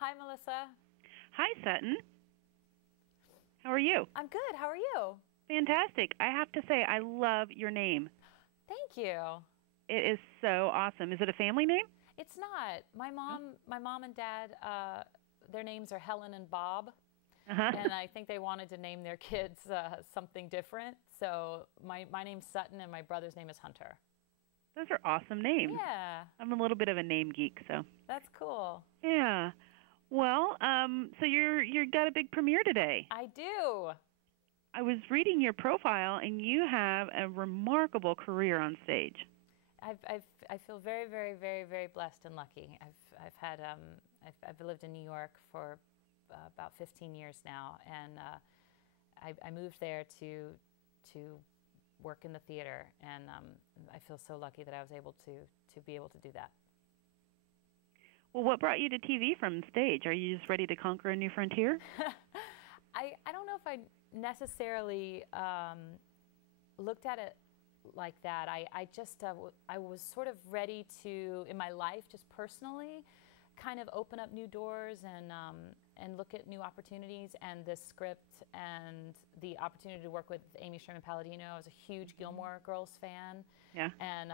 Hi, Melissa. Hi, Sutton. How are you? I'm good. How are you? Fantastic. I have to say, I love your name. Thank you. It is so awesome. Is it a family name? It's not. Oh. My mom and dad, their names are Helen and Bob, Uh-huh. and I think they wanted to name their kids something different. So my name's Sutton, and my brother's name is Hunter. Those are awesome names. Yeah, I'm a little bit of a name geek, so that's cool. yeah. Well, so you're got a big premiere today. I do. I was reading your profile, and you have a remarkable career on stage. I feel very, very, very, very blessed and lucky. I've lived in New York for about 15 years now, and I moved there to work in the theater, and I feel so lucky that I was able to be able to do that. Well, what brought you to TV from stage? Are you just ready to conquer a new frontier? I don't know if I necessarily looked at it like that. I just I was sort of ready to, in my life, just personally, kind of open up new doors and look at new opportunities. And this script and the opportunity to work with Amy Sherman Palladino. I was a huge Gilmore Girls fan, Yeah. and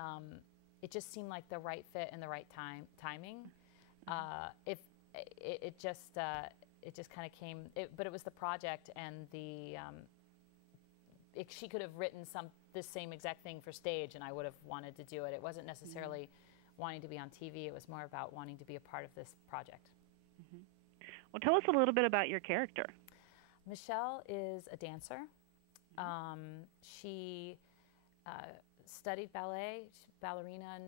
it just seemed like the right fit and the right timing. If it just kind of came, but it was the project and she could have written this same exact thing for stage, and I would have wanted to do it. It wasn't necessarily wanting to be on TV. It was more about wanting to be a part of this project. Mm-hmm. Well, tell us a little bit about your character. Michelle is a dancer. She studied ballet, ballerina,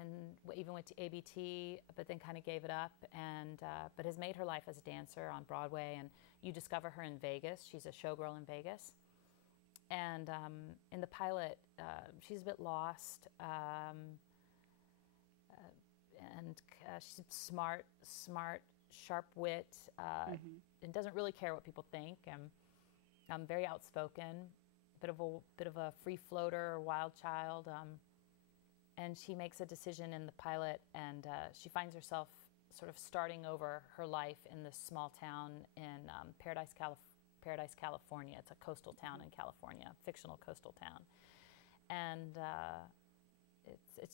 and even went to ABT, but then kind of gave it up, and but has made her life as a dancer on Broadway. And you discover her in Vegas. She's a showgirl in Vegas. And in the pilot, she's a bit lost, and she's smart, sharp wit, and doesn't really care what people think. And very outspoken, bit of a free floater or wild child. And she makes a decision in the pilot, and she finds herself sort of starting over her life in this small town in Paradise, California. It's a coastal town in California, a fictional coastal town. And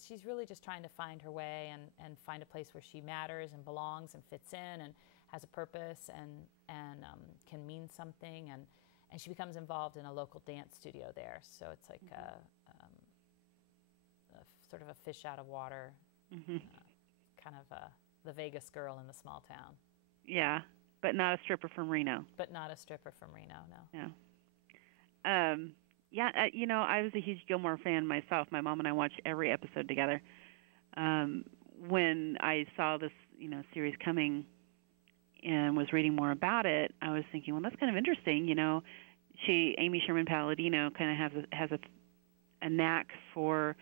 she's really just trying to find her way and find a place where she matters and belongs and fits in and has a purpose and can mean something. And she becomes involved in a local dance studio there. So it's like sort of a fish out of water, kind of the Vegas girl in the small town. Yeah, but not a stripper from Reno. But not a stripper from Reno, no. Yeah. I was a huge Gilmore fan myself. My mom and I watched every episode together. When I saw this, series coming and was reading more about it, I was thinking, well, that's kind of interesting. Amy Sherman Palladino kind of has a knack for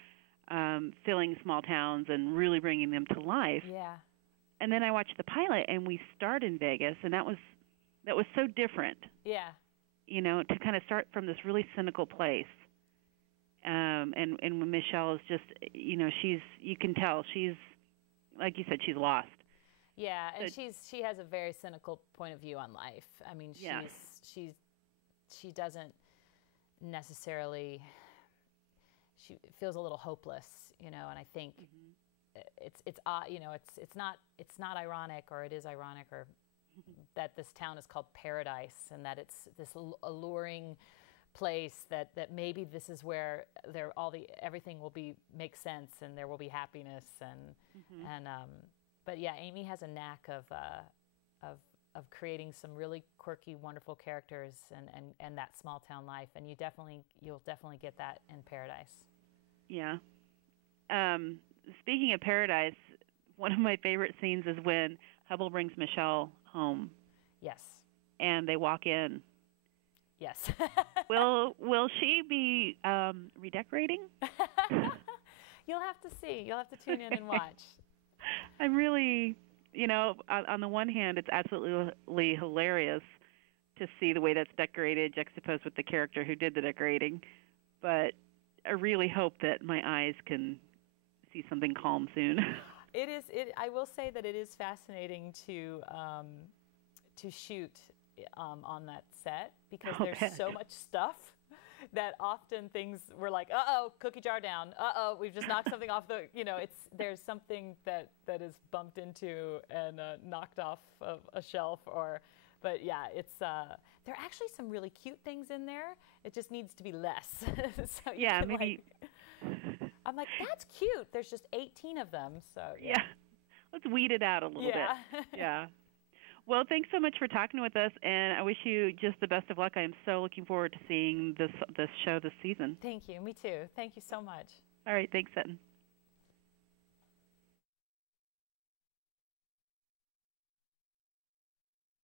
filling small towns and really bringing them to life. Yeah. And then I watched the pilot, and we start in Vegas, and that was so different. Yeah. To kind of start from this really cynical place. And Michelle is just, you can tell she's, like you said, she's lost. Yeah, and she has a very cynical point of view on life. I mean, she doesn't necessarily, she feels a little hopeless, and I think it's not ironic, or it is ironic, or that this town is called Paradise, and that it's this alluring place that maybe this is where everything will make sense, and there will be happiness, and but yeah, Amy has a knack of creating some really quirky, wonderful characters and that small town life, and you'll definitely get that in Paradise. Yeah. Speaking of Paradise, one of my favorite scenes is when Hubble brings Michelle home. Yes. And they walk in. Yes. Will she be redecorating? You'll have to see. You'll have to tune in and watch. I'm really, on the one hand, it's absolutely hilarious to see the way that's decorated juxtaposed with the character who did the decorating. But I really hope that my eyes can see something calm soon. It is. I will say that it is fascinating to shoot on that set because there's so much stuff that often things we're like, uh-oh, cookie jar down. Uh-oh, we've just knocked something off the. There's something that is bumped into and knocked off of a shelf But yeah, there are actually some really cute things in there. It just needs to be less. So yeah, maybe. I'm like, that's cute. There's just 18 of them. So yeah. Let's weed it out a little bit. Yeah. Well, thanks so much for talking with us, and I wish you just the best of luck. I am so looking forward to seeing this show this season. Thank you. Me too. Thank you so much. All right. Thanks, Sutton.